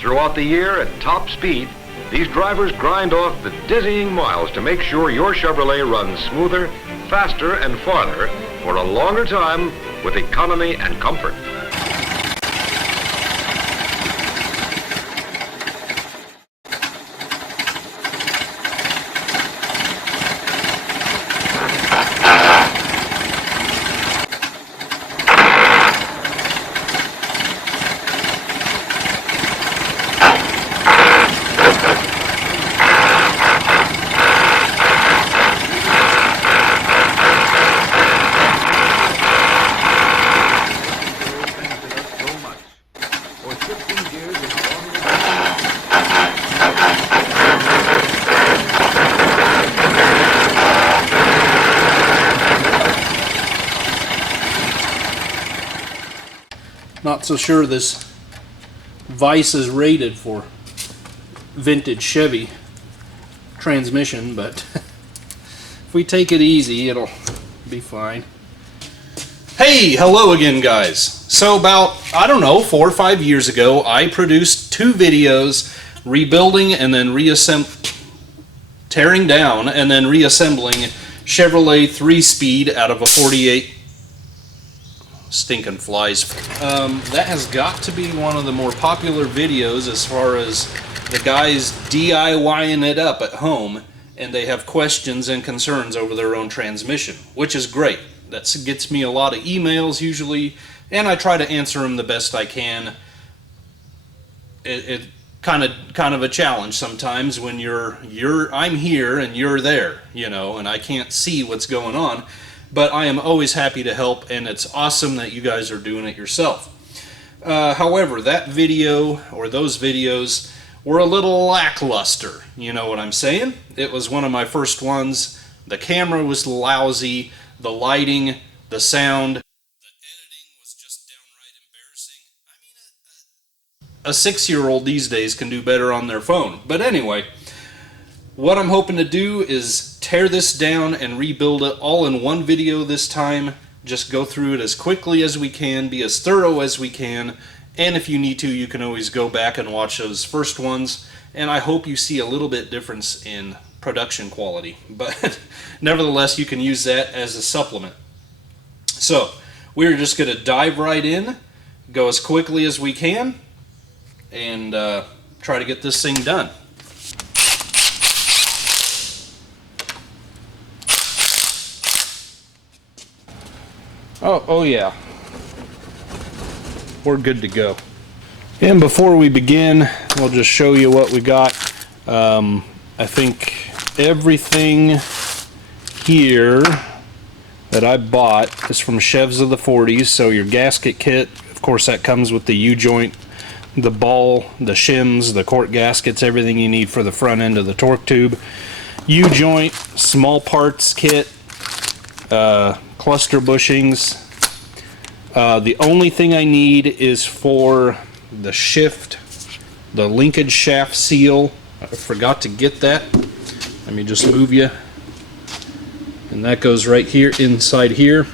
Throughout the year at top speed, these drivers grind off the dizzying miles to make sure your Chevrolet runs smoother, faster, and farther for a longer time with economy and comfort. Not so sure this vise is rated for vintage Chevy transmission, but if we take it easy, it'll be fine. Hey, hello again, guys. So about, I don't know, 4 or 5 years ago, I produced 2 videos rebuilding and then tearing down and then reassembling Chevrolet 3-speed out of a 48. Stinking flies. That has got to be one of the more popular videos as far as the guys DIYing it up at home, and they have questions and concerns over their own transmission, which is great. That gets me a lot of emails usually, and I try to answer them the best I can. It kind of a challenge sometimes when I'm here and you're there, you know, and I can't see what's going on. But I am always happy to help, and it's awesome that you guys are doing it yourself. However, that video, or those videos, were a little lackluster. You know what I'm saying? It was one of my first ones. The camera was lousy, the lighting, the sound, the editing was just downright embarrassing. I mean, a 6-year-old these days can do better on their phone. But anyway, what I'm hoping to do is tear this down and rebuild it all in one video this time. Just go through it as quickly as we can, be as thorough as we can, and if you need to, you can always go back and watch those first ones, and I hope you see a little bit difference in production quality, but nevertheless, you can use that as a supplement. So, we're just going to dive right in, go as quickly as we can, and try to get this thing done. Oh yeah, we're good to go. And before we begin, we'll just show you what we got. I think everything here that I bought is from Chevs of the 40s. So your gasket kit, of course, that comes with the U-joint, the ball, the shims, the cork gaskets, everything you need for the front end of the torque tube. U-joint, small parts kit, cluster bushings. The only thing I need is for the shift, the linkage shaft seal. I forgot to get that. Let me just move you. And that goes right here, inside here.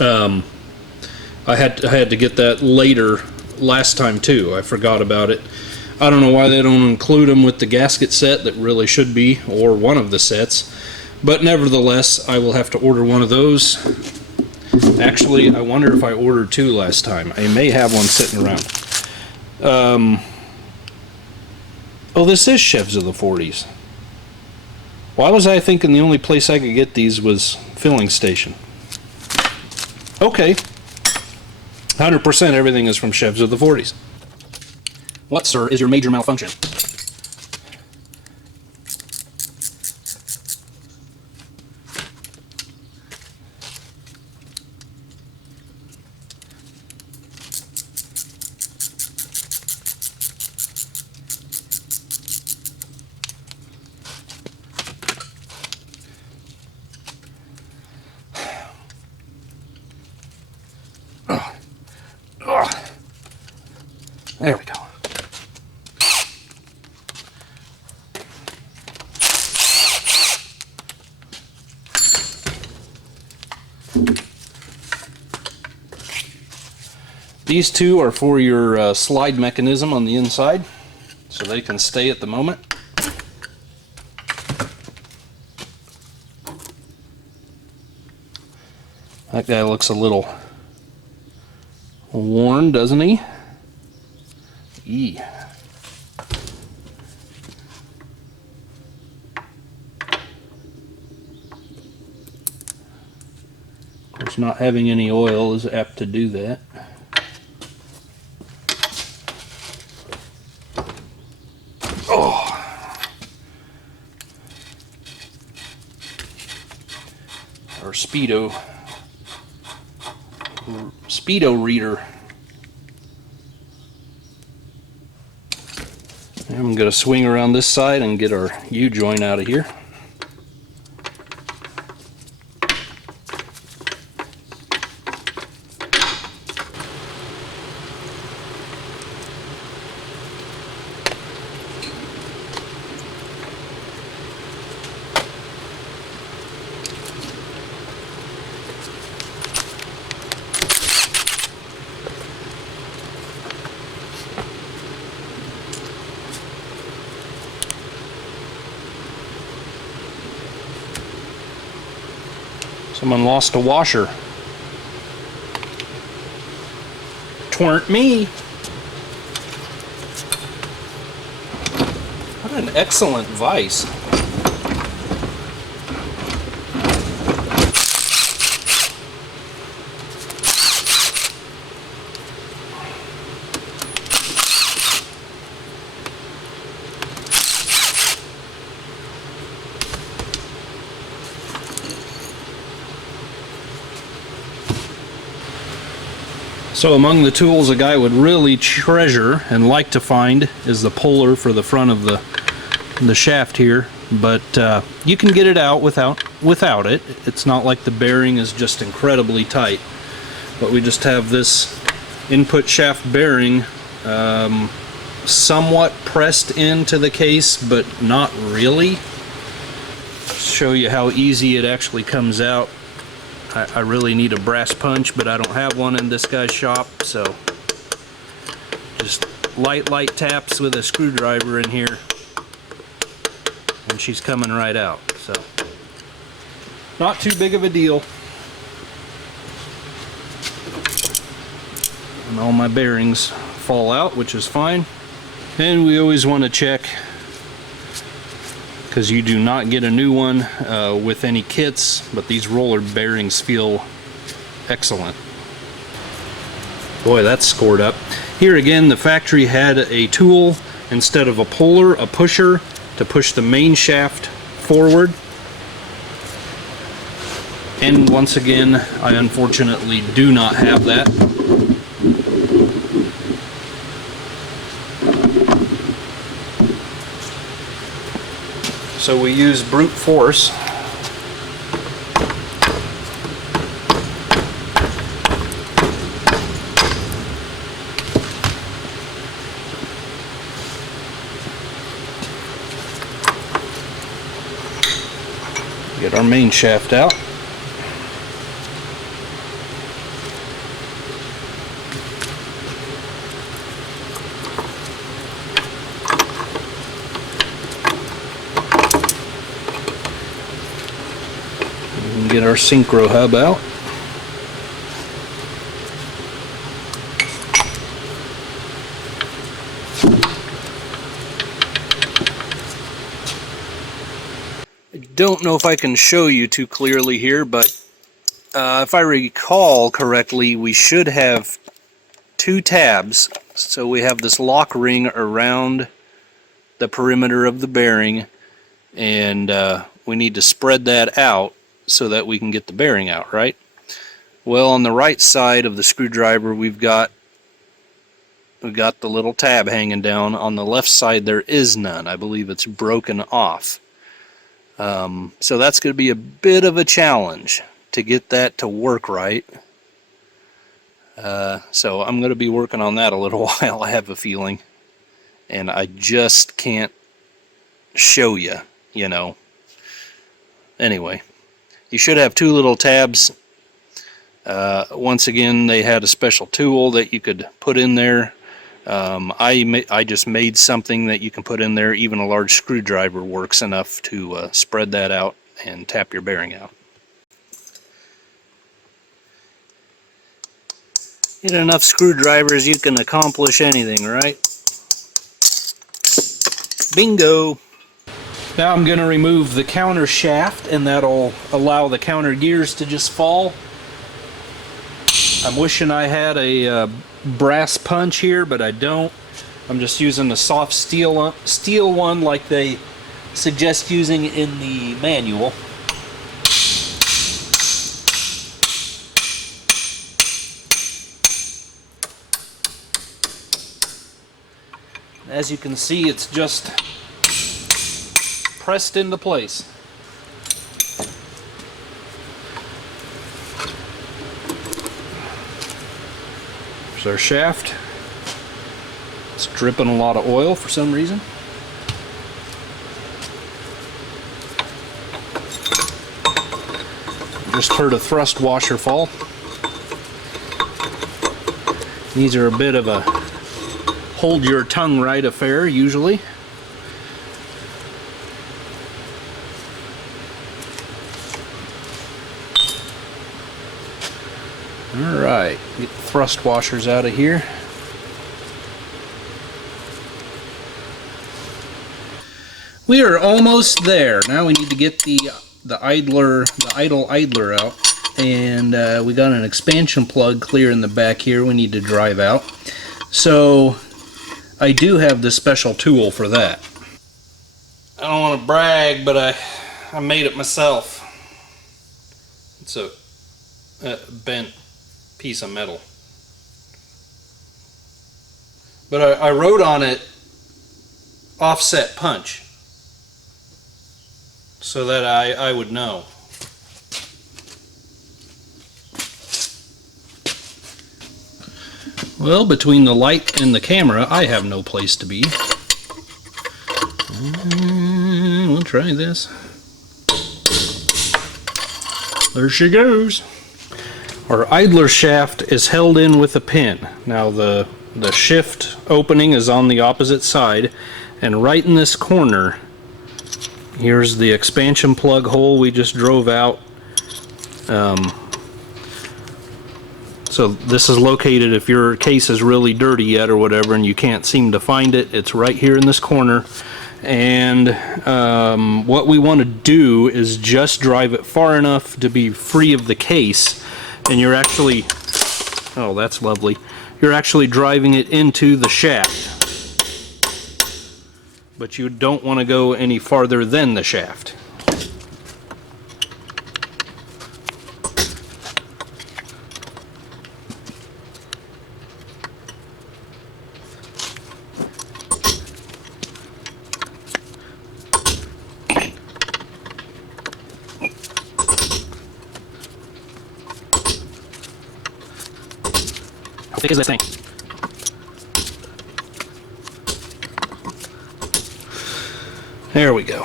I had to get that later last time too. I forgot about it. I don't know why they don't include them with the gasket set that really should be, or one of the sets. But nevertheless, I will have to order one of those. Actually, I wonder if I ordered 2 last time. I may have one sitting around. Oh, this is Chevs of the 40s. Why was I thinking the only place I could get these was filling station? Okay. 100% everything is from Chevs of the 40s. What, sir, is your major malfunction? There we go. These two are for your slide mechanism on the inside, so they can stay at the moment. That guy looks a little worn, doesn't he? Eee. Of course, not having any oil is apt to do that. Oh. Our speedo reader. And I'm going to swing around this side and get our U-joint out of here. Someone lost a washer. Tweren't me. What an excellent vise. So among the tools a guy would really treasure and like to find is the puller for the front of the shaft here, but you can get it out without it. It's not like the bearing is just incredibly tight, but we just have this input shaft bearing somewhat pressed into the case, but not really. Show you how easy it actually comes out. I really need a brass punch, but I don't have one in this guy's shop, so just light taps with a screwdriver in here and she's coming right out. So not too big of a deal. And all my bearings fall out, which is fine. And we always want to check, because you do not get a new one with any kits, but these roller bearings feel excellent. Boy, that's scored up. Here again, the factory had a tool instead of a puller, a pusher, to push the main shaft forward. And once again, I unfortunately do not have that. So we use brute force. Get our main shaft out. Get our synchro hub out. I don't know if I can show you too clearly here, but if I recall correctly, we should have two tabs. So we have this lock ring around the perimeter of the bearing, and we need to spread that out so that we can get the bearing out, right? Well, on the right side of the screwdriver we've got the little tab hanging down. On the left side there is none. I believe it's broken off. So that's going to be a bit of a challenge to get that to work right. So I'm going to be working on that a little while, I have a feeling. And I just can't show you, you know. Anyway. You should have two little tabs Once again, they had a special tool that you could put in there. I just made something that you can put in there. Even a large screwdriver works enough to spread that out and tap your bearing out. Get enough screwdrivers, you can accomplish anything, right? Bingo! Now I'm going to remove the counter shaft, and that'll allow the counter gears to just fall. I'm wishing I had a brass punch here, but I don't. I'm just using the soft steel one like they suggest using in the manual. As you can see, it's just pressed into place. There's our shaft. It's dripping a lot of oil for some reason. Just heard a thrust washer fall. These are a bit of a hold your tongue right affair usually. Alright, get the thrust washers out of here. We are almost there. Now we need to get the idle idler out. And we got an expansion plug clear in the back here we need to drive out. So I do have this special tool for that. I don't want to brag, but I made it myself. It's a bent piece of metal. But I wrote on it offset punch so that I would know. Well, between the light and the camera, I have no place to be. We'll try this. There she goes. Our idler shaft is held in with a pin. Now the shift opening is on the opposite side, and right in this corner, here's the expansion plug hole we just drove out. So this is located if your case is really dirty yet or whatever and you can't seem to find it. It's right here in this corner. And what we want to do is just drive it far enough to be free of the case, and you're actually, oh, that's lovely, you're actually driving it into the shaft. But you don't want to go any farther than the shaft. How thick is this thing? There we go.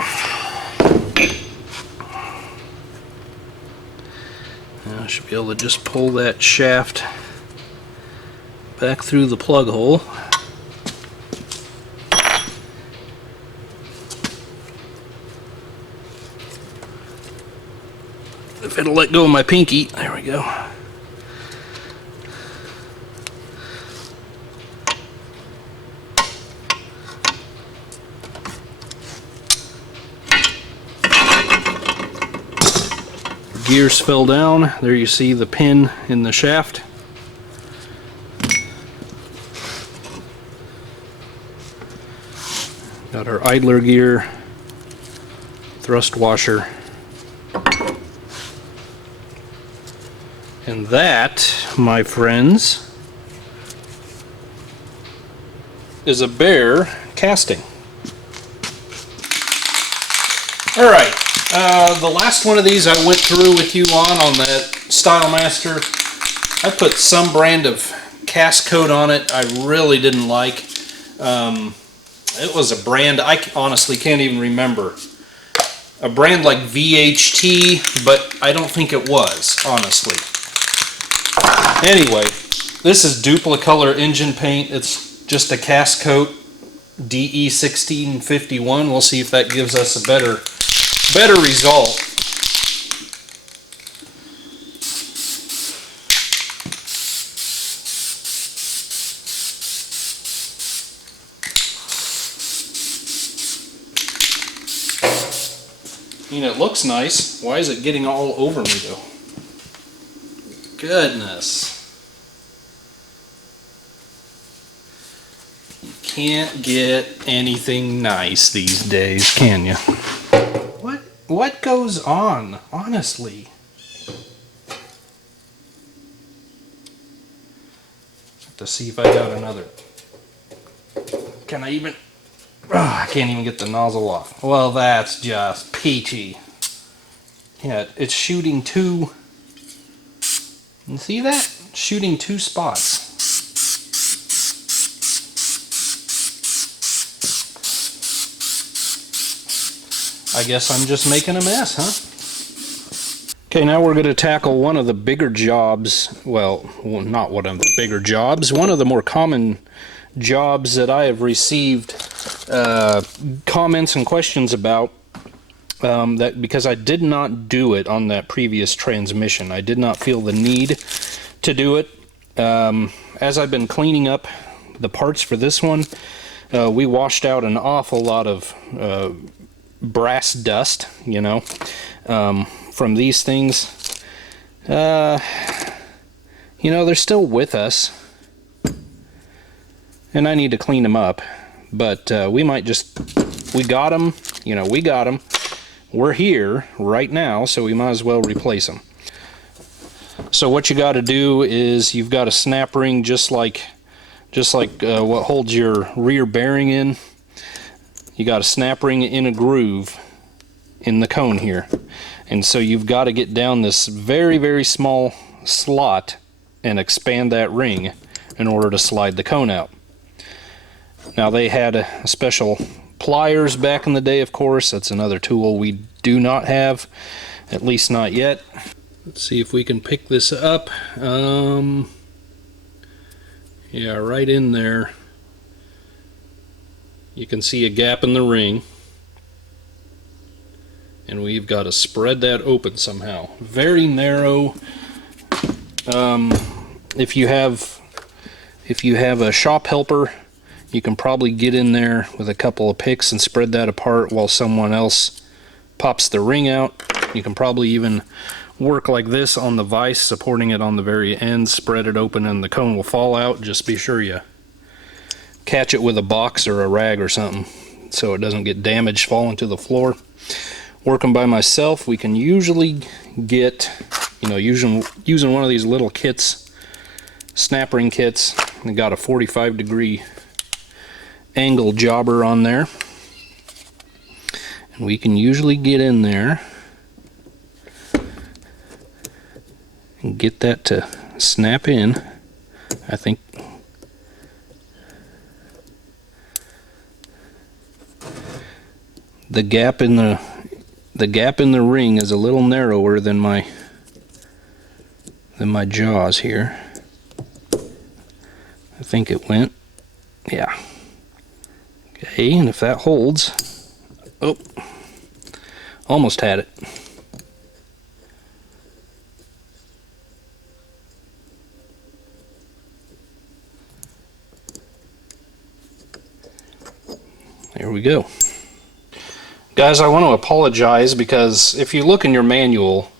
Now I should be able to just pull that shaft back through the plug hole. If it'll let go of my pinky, there we go. Gears fell down. There you see the pin in the shaft. Got our idler gear, thrust washer, and that, my friends, is a bare casting. All right. The last one of these I went through with you on that StyleMaster. I put some brand of cast coat on it I really didn't like. It was a brand I honestly can't even remember. A brand like VHT, but I don't think it was, honestly. Anyway, this is Duplicolor engine paint. It's just a cast coat DE1651. We'll see if that gives us a better result. I mean, it looks nice. Why is it getting all over me though? Goodness. You can't get anything nice these days, can you? What goes on, honestly? Have to see if I got another. Can I even? I can't even get the nozzle off. Well, that's just peachy. Yeah, it's shooting two. You see that? Shooting two spots. I guess I'm just making a mess, huh? Okay, now we're going to tackle one of the bigger jobs. Well, not one of the bigger jobs. One of the more common jobs that I have received comments and questions about, that because I did not do it on that previous transmission. I did not feel the need to do it. As I've been cleaning up the parts for this one, we washed out an awful lot of brass dust, you know, from these things. You know, they're still with us, and I need to clean them up, but we got them, you know, we got them. We're here right now, so we might as well replace them. So what you got to do is you've got a snap ring just like what holds your rear bearing in. You got a snap ring in a groove in the cone here, and so you've got to get down this very, very small slot and expand that ring in order to slide the cone out. Now, they had a special pliers back in the day, of course. That's another tool we do not have, at least not yet. Let's see if we can pick this up. Yeah, right in there. You can see a gap in the ring, and we've got to spread that open somehow. Very narrow. If you have a shop helper, you can probably get in there with a couple of picks and spread that apart while someone else pops the ring out. You can probably even work like this on the vise, supporting it on the very end, spread it open, and the cone will fall out. Just be sure you catch it with a box or a rag or something so it doesn't get damaged falling to the floor. Working by myself, we can usually get, you know, using one of these little kits, snap ring kits. They got a 45-degree angle jobber on there, and we can usually get in there and get that to snap in. I think the gap in the ring is a little narrower than my jaws here. I think it went. Yeah. Okay, and if that holds, oh, almost had it. There we go. Guys, I want to apologize because if you look in your manual,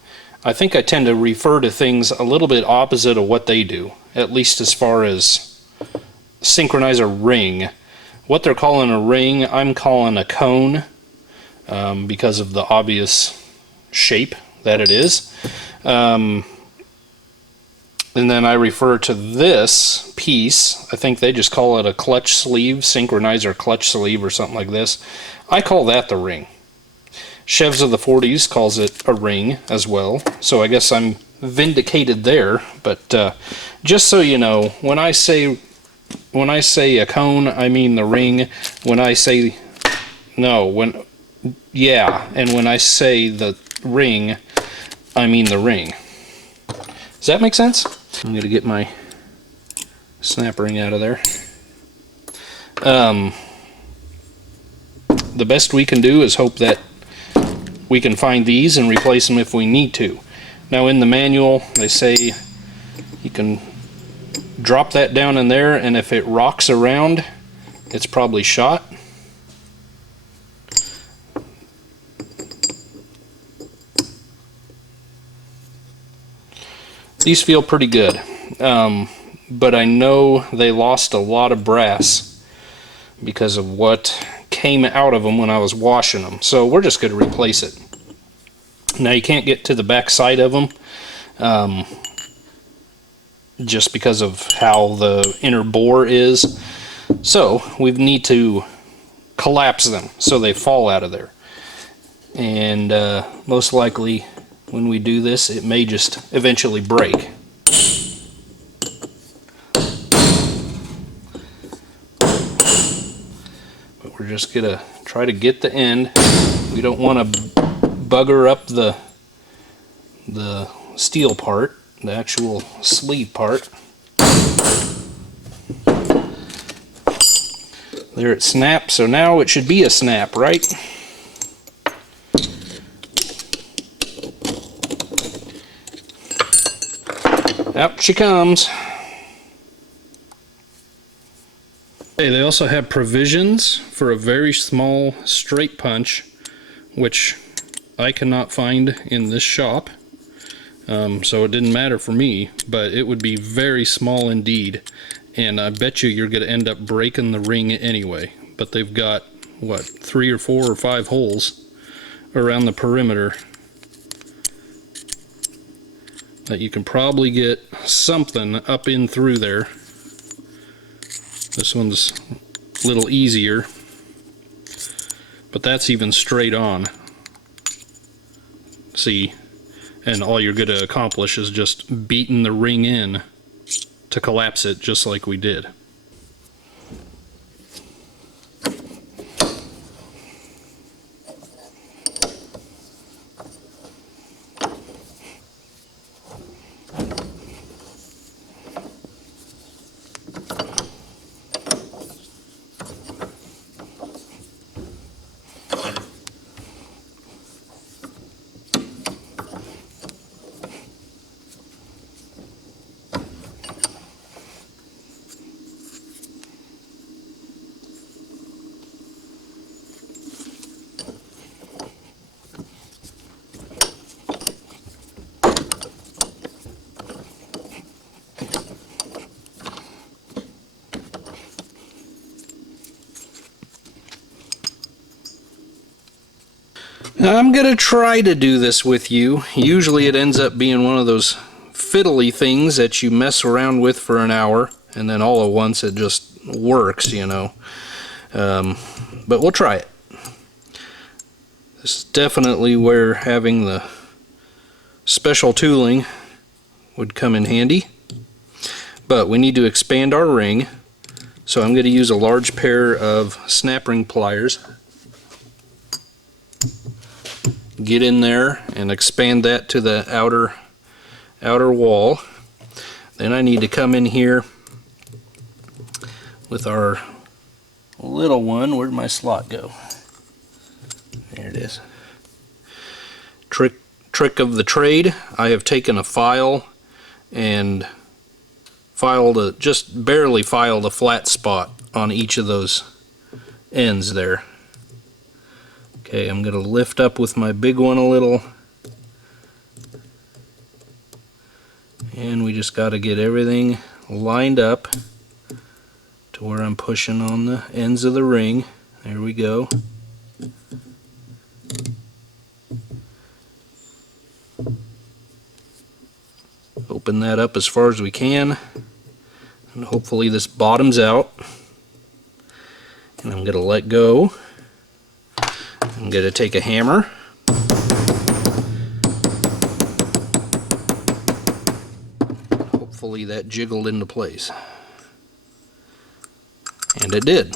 I think I tend to refer to things a little bit opposite of what they do, at least as far as synchronize a ring. What they're calling a ring, I'm calling a cone, because of the obvious shape that it is. And then I refer to this piece, I think they just call it a clutch sleeve, synchronizer clutch sleeve or something like this. I call that the ring. Chevs of the 40s calls it a ring as well, so I guess I'm vindicated there. But just so you know, when I say a cone, I mean the ring. When I say when I say the ring, I mean the ring. Does that make sense? I'm going to get my snap ring out of there. The best we can do is hope that we can find these and replace them if we need to. Now in the manual they say you can drop that down in there, and if it rocks around it's probably shot. These feel pretty good, but I know they lost a lot of brass because of what came out of them when I was washing them. So we're just going to replace it. Now you can't get to the back side of them just because of how the inner bore is. So we need to collapse them so they fall out of there. And most likely when we do this, it may just eventually break. But we're just gonna try to get the end. We don't want to bugger up the steel part, the actual sleeve part. There it snaps, so now it should be a snap, right? Out she comes. Okay, they also have provisions for a very small straight punch, which I cannot find in this shop. So it didn't matter for me, but it would be very small indeed. And I bet you're going to end up breaking the ring anyway. But they've got, what, 3 or 4 or 5 holes around the perimeter that you can probably get something up in through there. This one's a little easier, but that's even straight on. See, and all you're going to accomplish is just beating the ring in to collapse it just like we did. Now, I'm going to try to do this with you. Usually it ends up being one of those fiddly things that you mess around with for an hour and then all at once it just works, you know. But we'll try it. This is definitely where having the special tooling would come in handy. But we need to expand our ring, so I'm going to use a large pair of snap ring pliers. Get in there and expand that to the outer wall. Then I need to come in here with our little one. Where'd my slot go? There it is. Trick of the trade. I have taken a file and just barely filed a flat spot on each of those ends there. Okay, I'm going to lift up with my big one a little, and we just got to get everything lined up to where I'm pushing on the ends of the ring. There we go. Open that up as far as we can, and hopefully this bottoms out. And I'm going to let go. I'm going to take a hammer, hopefully that jiggled into place, and it did.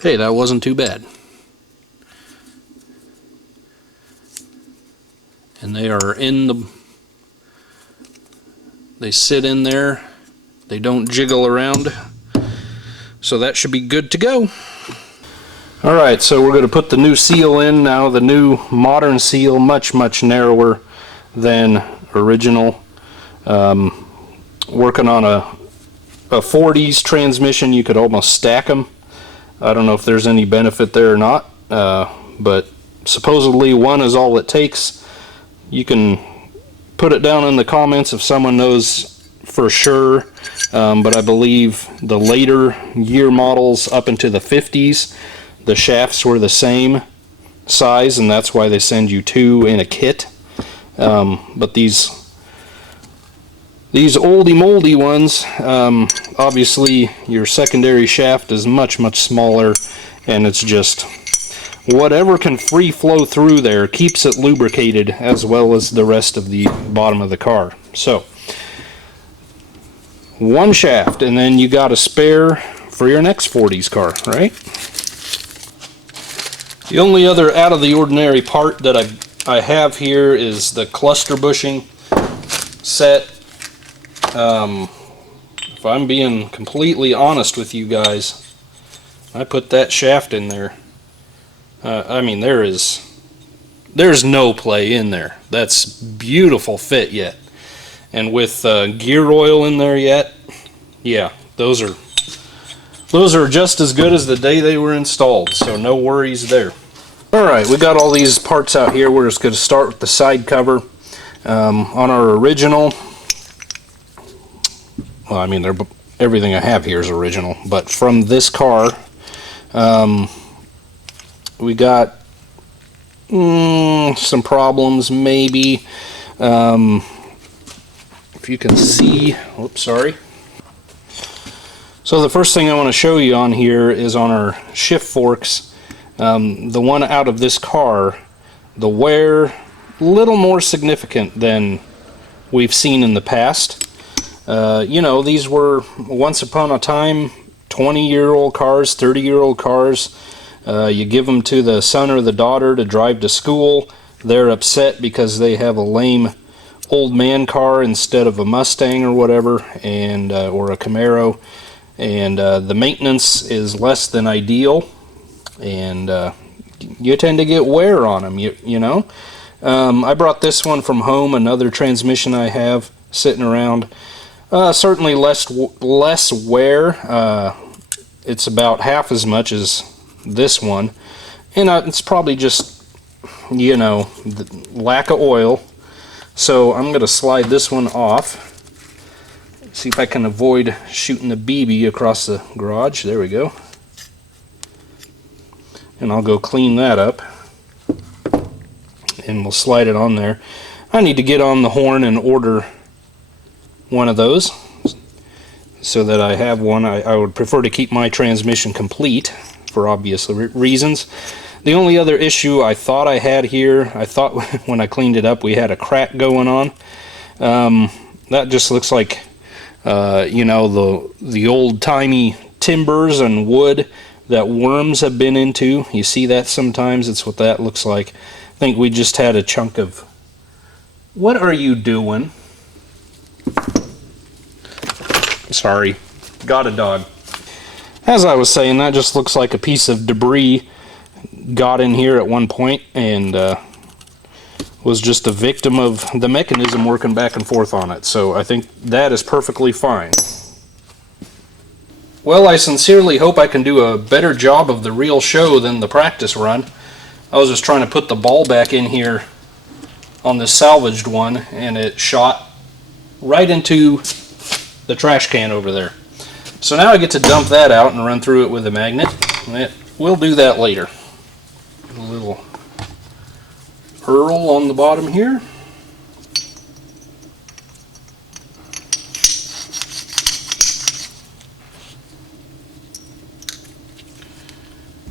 Hey, that wasn't too bad. And they are in They sit in there. They don't jiggle around. So that should be good to go. Alright, so we're going to put the new seal in now. The new modern seal, much narrower than original. Working on a 40s transmission, you could almost stack them. I don't know if there's any benefit there or not, but supposedly one is all it takes. You can put it down in the comments if someone knows for sure, but I believe the later year models up into the 50s, the shafts were the same size, and that's why they send you two in a kit. But these oldie moldy ones, obviously your secondary shaft is much smaller, and it's just whatever can free flow through there keeps it lubricated, as well as the rest of the bottom of the car. So one shaft, and then you got a spare for your next 40s car, right? The only other out of the ordinary part that I have here is the cluster bushing set. If I'm being completely honest with you guys, I put that shaft in there. I mean, there's no play in there. That's beautiful fit yet, and with gear oil in there yet, yeah, those are just as good as the day they were installed. So no worries there. All right, we got all these parts out here. We're just going to start with the side cover. On our original, well, I mean, everything I have here is original, but from this car, we got some problems, maybe. If you can see, oops, sorry. So the first thing I want to show you on here is on our shift forks. The one out of this car, the wear a little more significant than we've seen in the past. You know, these were once upon a time 20-year-old cars, 30-year-old cars. You give them to the son or the daughter to drive to school. They're upset because they have a lame old man car instead of a Mustang or whatever, and or a Camaro, and the maintenance is less than ideal, and you tend to get wear on them. You know. I brought this one from home, another transmission I have sitting around. Certainly less wear. It's about half as much as this one, and it's probably just, you know, the lack of oil. So I'm going to slide this one off. See if I can avoid shooting the BB across the garage. There we go. And I'll go clean that up, and we'll slide it on there. I need to get on the horn and order one of those so that I have one. I would prefer to keep my transmission complete for obvious reasons. The only other issue I thought I had here, I thought when I cleaned it up we had a crack going on. That just looks like you know, the old-timey timbers and wood that worms have been into. You see that sometimes? It's what that looks like. I think we just had a chunk of... What are you doing? Sorry, got a dog. As I was saying, that just looks like a piece of debris got in here at one point and was just a victim of the mechanism working back and forth on it. So I think that is perfectly fine. Well, I sincerely hope I can do a better job of the real show than the practice run. I was just trying to put the ball back in here on this salvaged one, and it shot right into the trash can over there. So now I get to dump that out and run through it with a magnet. We'll do that later. A little Earl on the bottom here.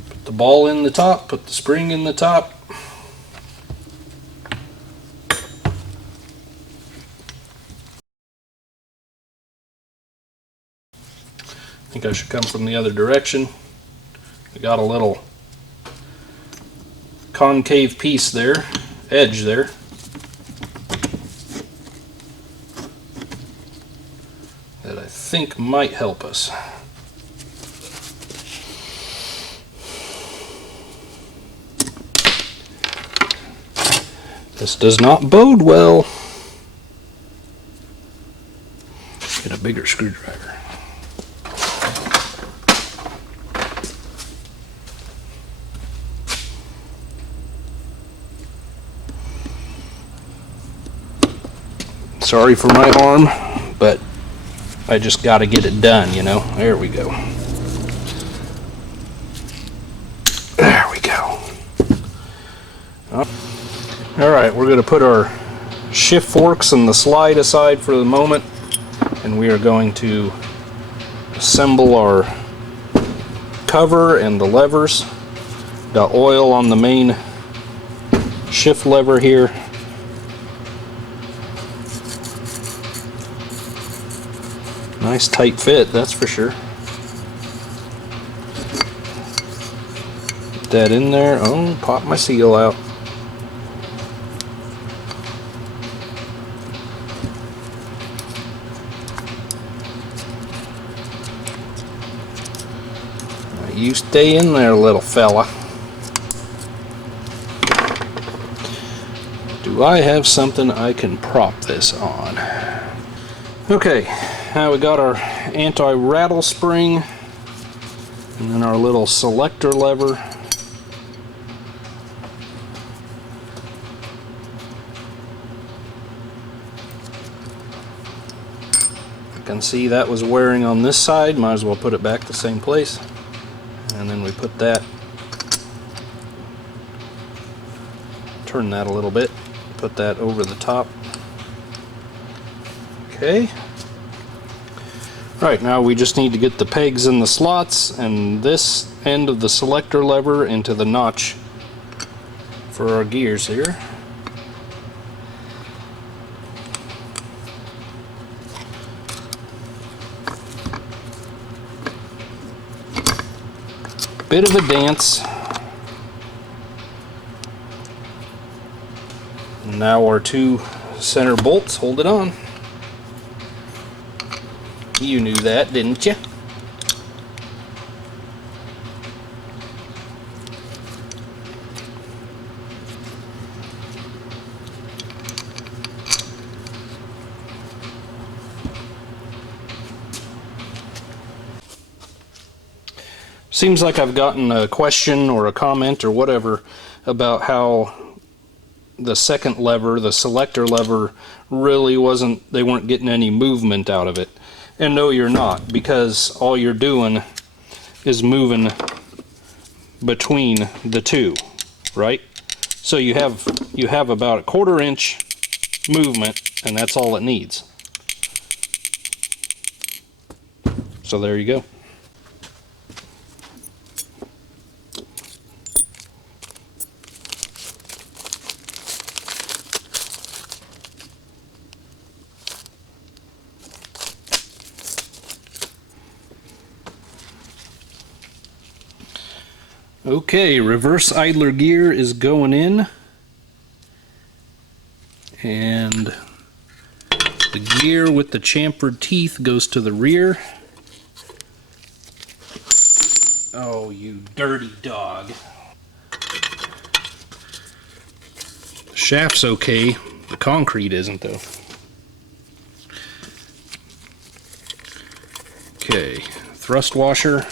Put the ball in the top, put the spring in the top. I think I should come from the other direction. We got a little concave piece there, edge there. think might help us. This does not bode well. Get a bigger screwdriver. Sorry for my arm, but I just got to get it done, you know. There we go. There we go. Alright, we're going to put our shift forks and the slide aside for the moment, and we are going to assemble our cover and the levers. Got oil on the main shift lever here. Nice tight fit, that's for sure. Put that in there. Oh, pop my seal out. You stay in there, little fella. Do I have something I can prop this on? Okay, now we got our anti-rattle spring and then our little selector lever. You can see that was wearing on this side, might as well put it back the same place. And then we put that, turn that a little bit, put that over the top. Okay. Right, now we just need to get the pegs in the slots and this end of the selector lever into the notch for our gears here. Bit of a dance. Now our two center bolts, hold it on. You knew that, didn't you? Seems like I've gotten a question or a comment or whatever about how the second lever, the selector lever, really they weren't getting any movement out of it. And no, you're not, because all you're doing is moving between the two, right? So you have about a 1/4 inch movement, and that's all it needs. So there you go. Okay, reverse idler gear is going in, and the gear with the chamfered teeth goes to the rear. Oh, you dirty dog. The shaft's okay, the concrete isn't though. Okay, thrust washer.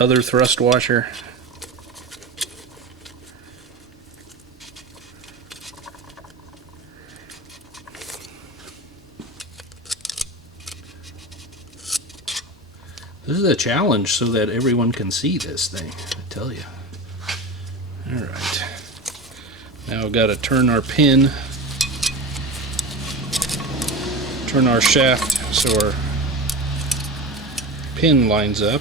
Other thrust washer. This is a challenge so that everyone can see this thing, I tell you. Alright. Now we've got to turn our pin, turn our shaft so our pin lines up.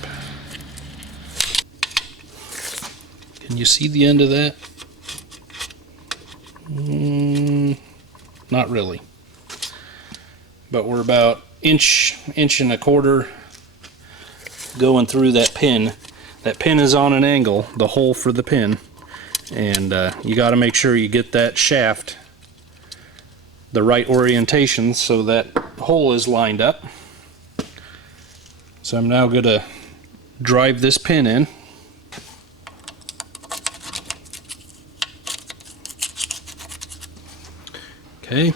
Can you see the end of that? Not really. But we're about inch and a 1/4 going through that pin. That pin is on an angle, the hole for the pin. And you got to make sure you get that shaft the right orientation so that hole is lined up. So I'm now going to drive this pin in. Okay.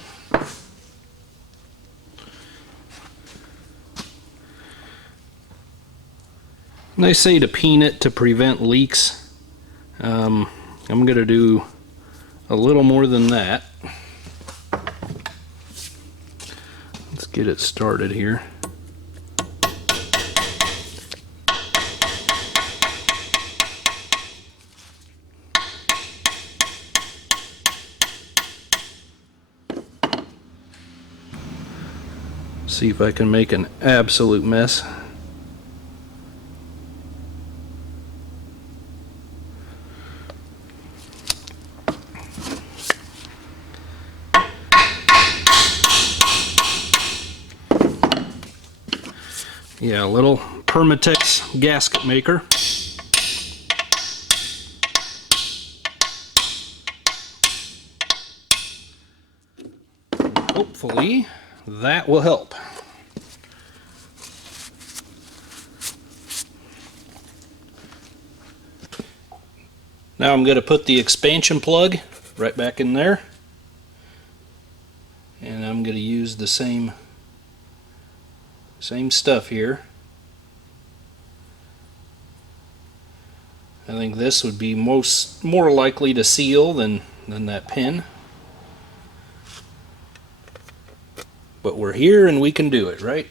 And they say to peen it to prevent leaks. I'm going to do a little more than that. Let's get it started here. See if I can make an absolute mess. Yeah, a little Permatex gasket maker. Hopefully that will help. Now I'm going to put the expansion plug right back in there, and I'm going to use the same stuff here. I think this would be more likely to seal than that pin. But we're here and we can do it, right?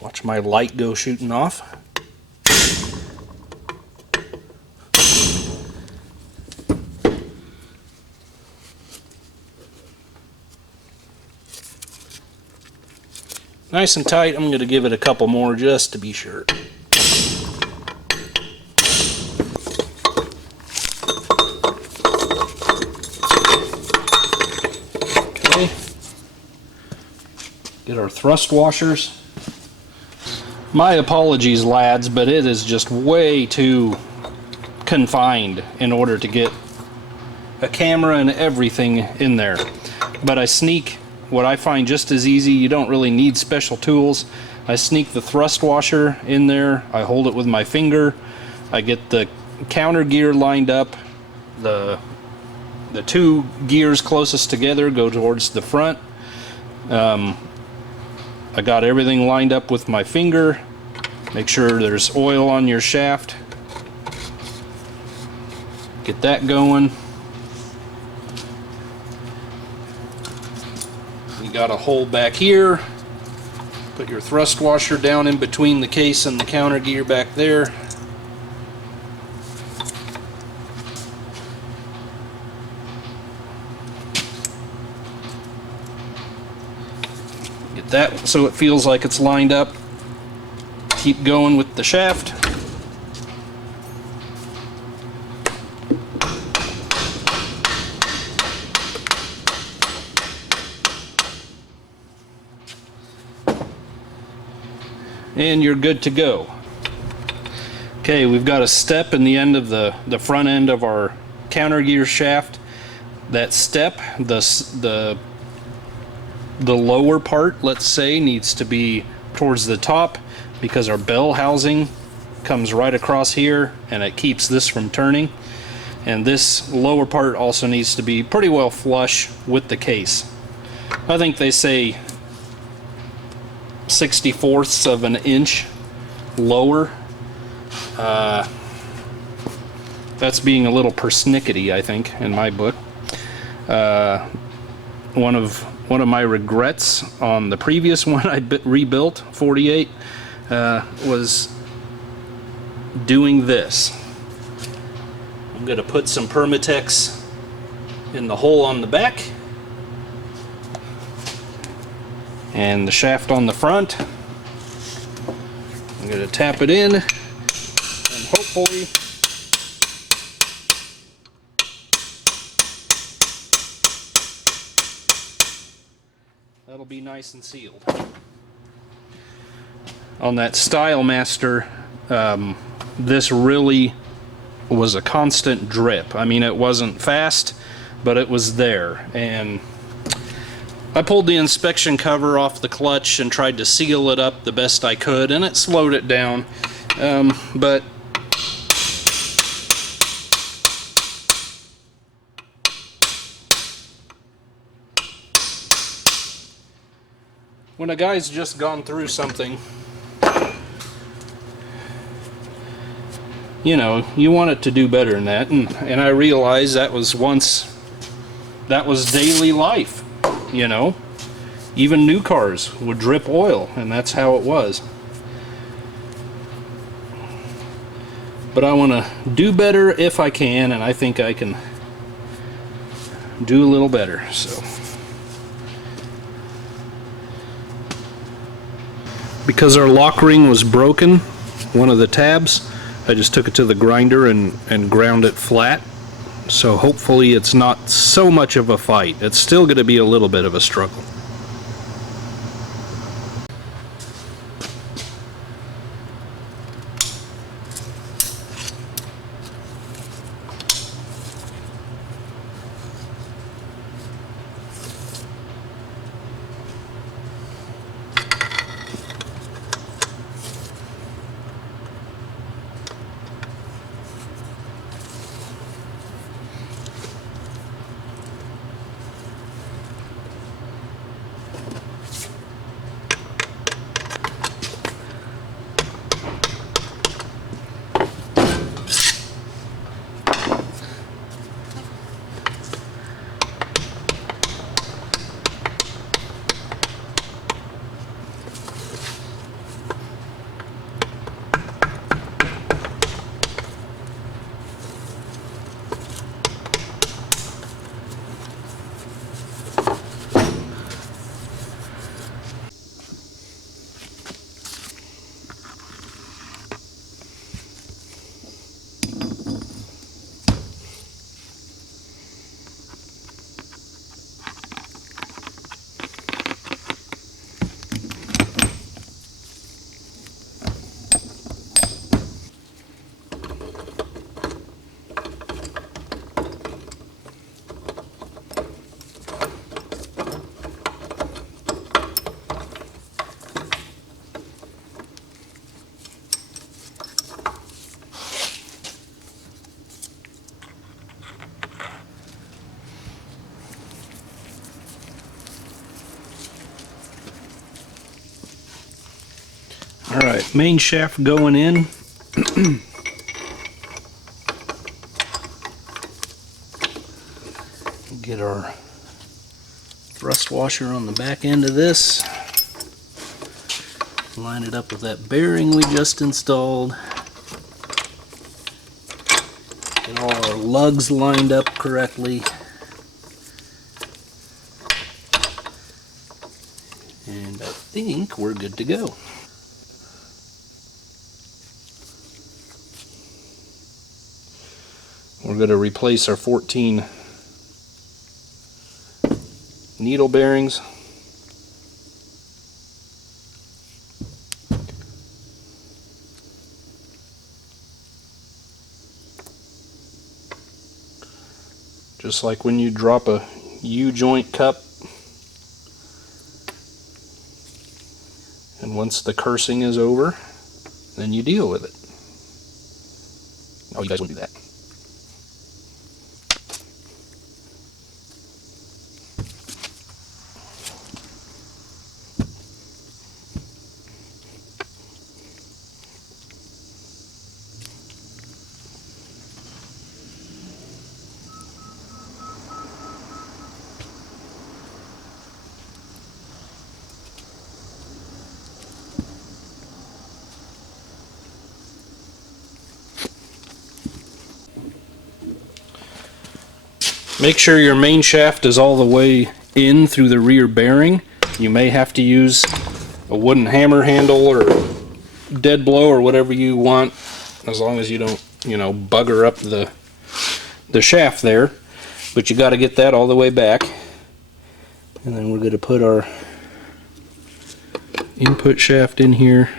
Watch my light go shooting off. Nice and tight. I'm going to give it a couple more just to be sure. Okay. Get our thrust washers. My apologies, lads, but it is just way too confined in order to get a camera and everything in there. But I sneak what I find just as easy. You don't really need special tools. I sneak the thrust washer in there. I hold it with my finger. I get the counter gear lined up. The two gears closest together go towards the front. I got everything lined up with my finger. Make sure there's oil on your shaft. Get that going. You got a hole back here. Put your thrust washer down in between the case and the counter gear back there. Get that so it feels like it's lined up. Keep going with the shaft. And you're good to go. Okay, we've got a step in the end of the front end of our counter gear shaft. That step, the lower part, let's say, needs to be towards the top because our bell housing comes right across here and it keeps this from turning. And this lower part also needs to be pretty well flush with the case. I think they say 64ths of an inch lower. That's being a little persnickety, I think, in my book. One of my regrets on the previous one I rebuilt, 48, was doing this. I'm going to put some Permatex in the hole on the back and the shaft on the front. I'm going to tap it in and hopefully that'll be nice and sealed. on that Style Master, this really was a constant drip. I mean, it wasn't fast, but it was there. And I pulled the inspection cover off the clutch and tried to seal it up the best I could, and it slowed it down. But when a guy's just gone through something, you know, you want it to do better than that. And I realized that was daily life, you know. Even new cars would drip oil, and that's how it was. But I want to do better if I can, and I think I can do a little better. So, because our lock ring was broken, one of the tabs, I just took it to the grinder and ground it flat. So hopefully it's not so much of a fight. It's still going to be a little bit of a struggle. Alright, main shaft going in. Get our thrust washer on the back end of this. Line it up with that bearing we just installed. Get all our lugs lined up correctly. And I think we're good to go. We're going to replace our 14 needle bearings. Just like when you drop a U-joint cup, and once the cursing is over, then you deal with it. Oh, you guys wouldn't do that. Make sure your main shaft is all the way in through the rear bearing. You may have to use a wooden hammer handle or dead blow or whatever you want, as long as you don't, bugger up the shaft there. But you got to get that all the way back. And then we're going to put our input shaft in here.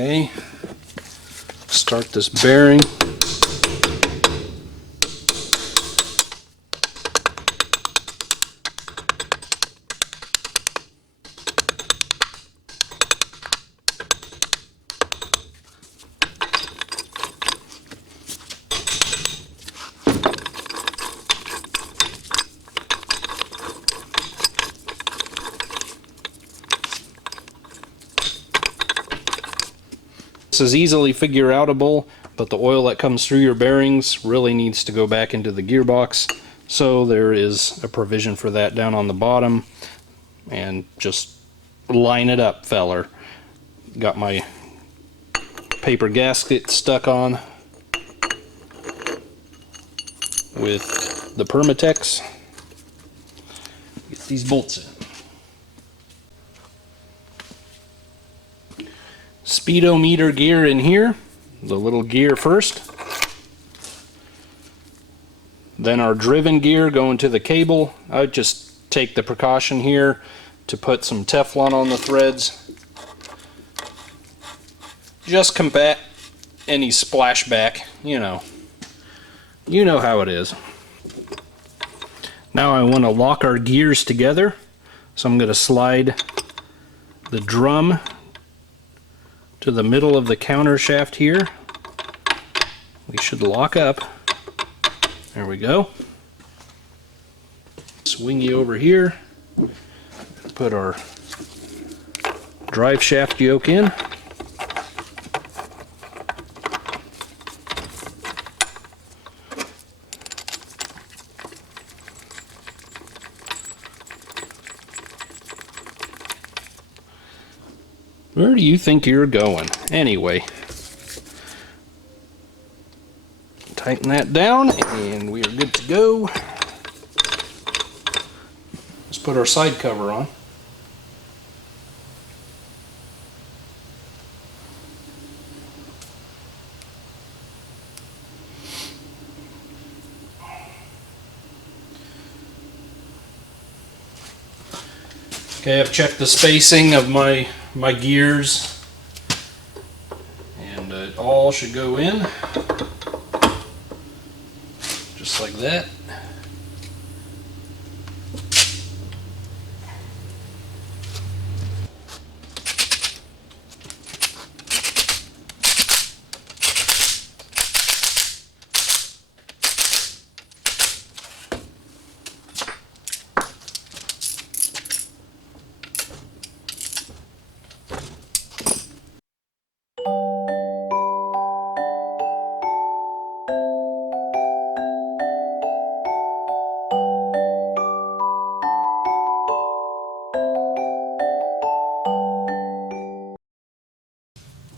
Okay, start this bearing. This is easily figure outable, but the oil that comes through your bearings really needs to go back into the gearbox, so there is a provision for that down on the bottom. And just line it up, feller. Got my paper gasket stuck on with the Permatex. Get these bolts in. Speedometer gear in here, the little gear first. Then our driven gear going to the cable. I just take the precaution here to put some Teflon on the threads. Just combat any splashback, you know. You know how it is. Now I want to lock our gears together, so I'm going to slide the drum to the middle of the counter shaft here. We should lock up. There we go. Swing you over here. Put our drive shaft yoke in. Where do you think you're going? Anyway, tighten that down and we are good to go. Let's put our side cover on. Okay, I've checked the spacing of my gears, and it all should go in just like that.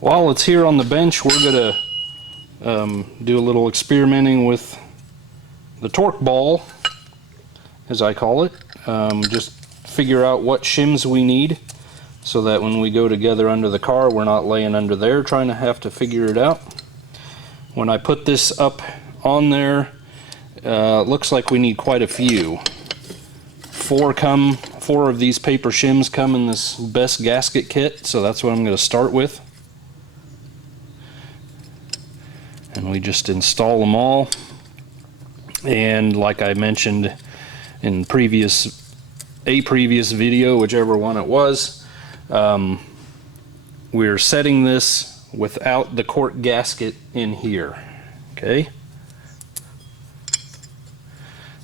While it's here on the bench, we're going to do a little experimenting with the torque ball, as I call it. Just figure out what shims we need so that when we go together under the car, we're not laying under there trying to have to figure it out. When I put this up on there, it looks like we need quite a few. Four of these paper shims come in this best gasket kit, so that's what I'm going to start with. And we just install them all. And like I mentioned in a previous video, whichever one it was, we're setting this without the cork gasket in here. Okay?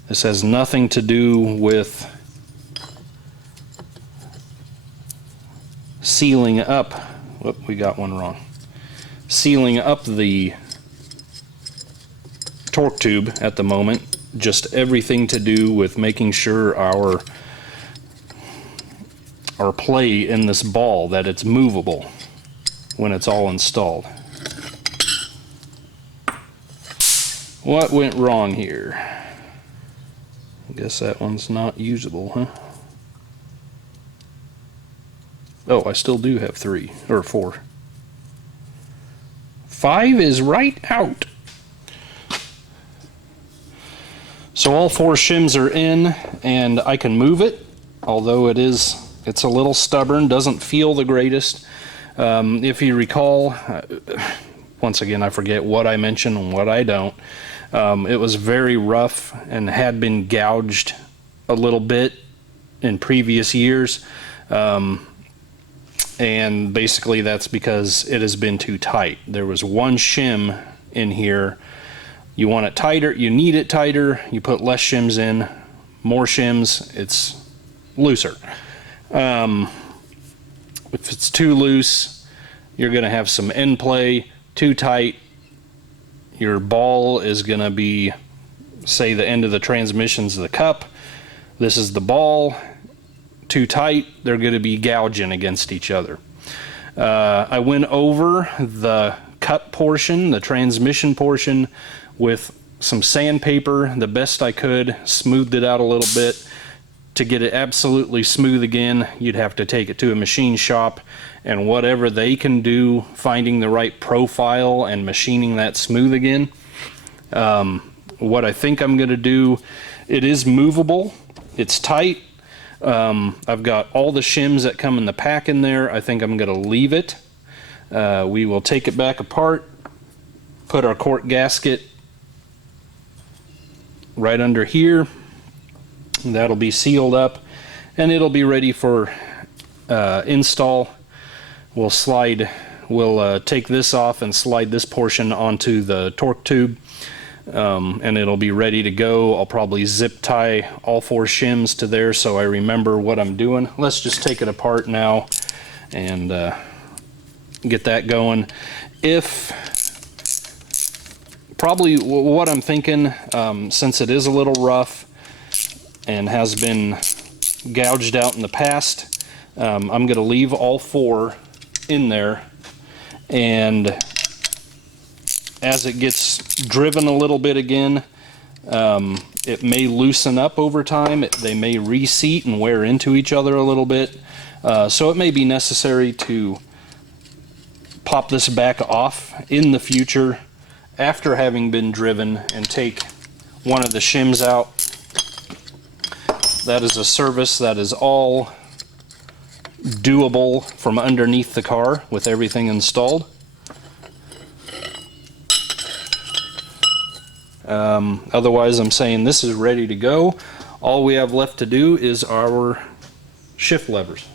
This has nothing to do with sealing up. Whoop, we got one wrong. Sealing up the torque tube at the moment. Just everything to do with making sure our play in this ball, that it's movable when it's all installed. What went wrong here? I guess that one's not usable, huh? Oh, I still do have 3 or 4. 5 is right out. So all 4 shims are in, and I can move it, although it's a little stubborn, doesn't feel the greatest. If you recall, once again, I forget what I mentioned and what I don't. It was very rough and had been gouged a little bit in previous years. And basically that's because it has been too tight. There was one shim in here. You want it tighter, you need it tighter, you put less shims in, more shims, it's looser. If it's too loose, you're going to have some end play. Too tight, your ball is going to be, say, the end of the transmission's the cup. This is the ball. Too tight, they're going to be gouging against each other. I went over the cut portion, the transmission portion, with some sandpaper the best I could, smoothed it out a little bit. To get it absolutely smooth again, you'd have to take it to a machine shop, and whatever they can do, finding the right profile and machining that smooth again. What I think I'm going to do, it is movable, it's tight. I've got all the shims that come in the pack in there. I think I'm going to leave it. We will take it back apart, put our cork gasket right under here. That'll be sealed up, and it'll be ready for install. We'll take this off and slide this portion onto the torque tube. And it'll be ready to go. I'll probably zip tie all 4 shims to there so I remember what I'm doing. Let's just take it apart now and get that going. Probably what I'm thinking, since it is a little rough and has been gouged out in the past, I'm going to leave all 4 in there, and as it gets driven a little bit again, it may loosen up over time. They may reseat and wear into each other a little bit. So it may be necessary to pop this back off in the future after having been driven and take one of the shims out. That is a service that is all doable from underneath the car with everything installed. Otherwise, I'm saying this is ready to go. All we have left to do is our shift levers.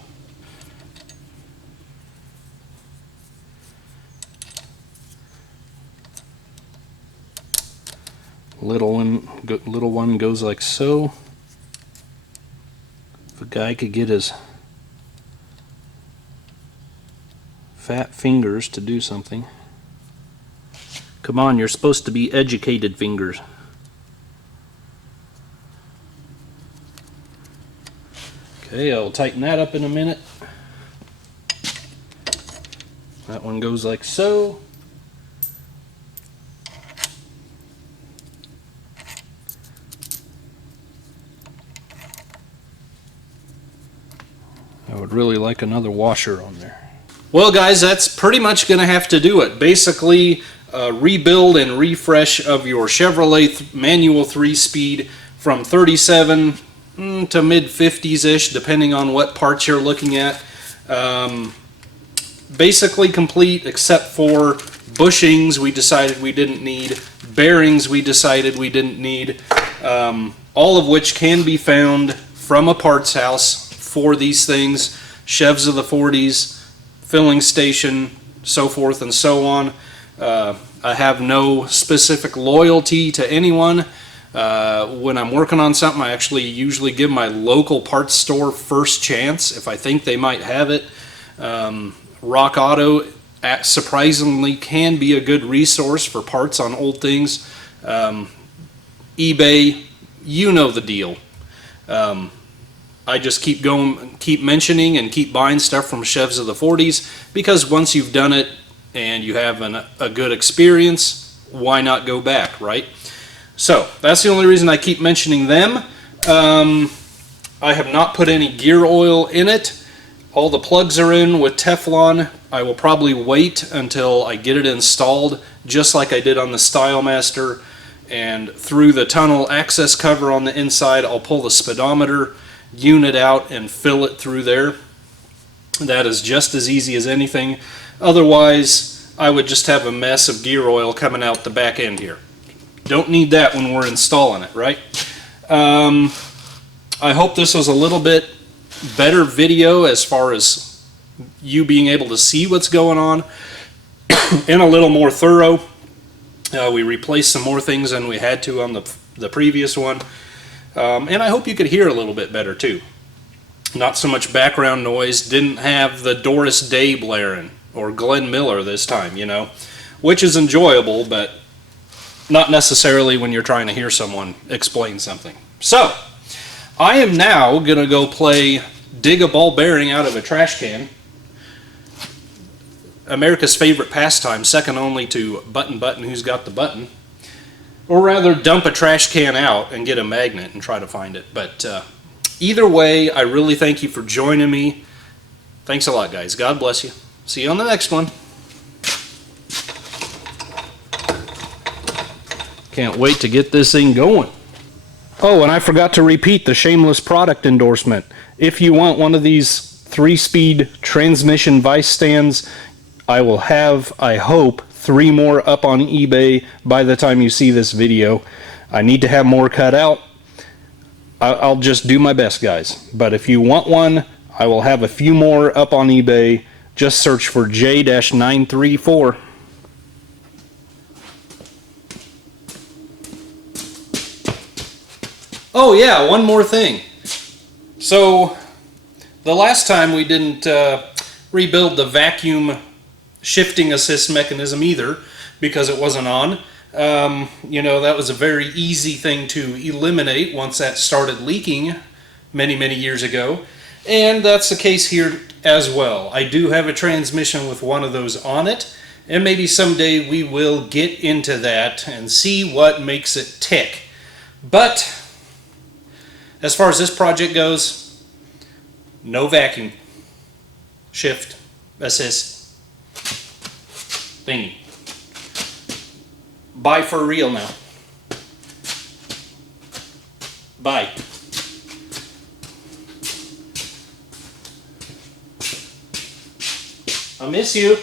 Little one goes like so. If a guy could get his fat fingers to do something. Come on, you're supposed to be educated fingers. Okay, I'll tighten that up in a minute. That one goes like so. I would really like another washer on there. Well guys, that's pretty much going to have to do it. Basically, rebuild and refresh of your Chevrolet manual 3-speed from 37 to mid 50s-ish, depending on what parts you're looking at. Basically complete, except for bushings we decided we didn't need, bearings we decided we didn't need, all of which can be found from a parts house for these things. Chevs of the 40s, filling station, so forth and so on. I have no specific loyalty to anyone. When I'm working on something, I actually usually give my local parts store first chance if I think they might have it. Rock Auto surprisingly can be a good resource for parts on old things. eBay, you know the deal. I just keep mentioning and keep buying stuff from Chevs of the 40s because once you've done it and you have a good experience, why not go back, right? So that's the only reason I keep mentioning them. I have not put any gear oil in it. All the plugs are in with Teflon. I will probably wait until I get it installed, just like I did on the StyleMaster. And through the tunnel access cover on the inside, I'll pull the speedometer unit out and fill it through there. That is just as easy as anything. Otherwise, I would just have a mess of gear oil coming out the back end here. Don't need that when we're installing it, right? I hope this was a little bit better video as far as you being able to see what's going on and a little more thorough. We replaced some more things than we had to on the previous one. And I hope you could hear a little bit better too. Not so much background noise. Didn't have the Doris Day blaring or Glenn Miller this time, you know, which is enjoyable, but not necessarily when you're trying to hear someone explain something. So, I am now going to go play dig a ball bearing out of a trash can. America's favorite pastime, second only to Button Who's Got the Button. Or rather, dump a trash can out and get a magnet and try to find it. But either way, I really thank you for joining me. Thanks a lot, guys. God bless you. See you on the next one. Can't wait to get this thing going. Oh, and I forgot to repeat the shameless product endorsement. If you want one of these 3-speed transmission vice stands, I will have, I hope, 3 more up on eBay by the time you see this video. I need to have more cut out. I'll just do my best, guys. But if you want one, I will have a few more up on eBay. Just search for J-934. Oh yeah, one more thing. So, the last time we didn't rebuild the vacuum shifting assist mechanism either because it wasn't on. You know, that was a very easy thing to eliminate once that started leaking many years ago. And that's the case here as well. I do have a transmission with one of those on it, and maybe someday we will get into that and see what makes it tick. But as far as this project goes, no vacuum shift assist thingy. Bye for real now. Bye. I miss you.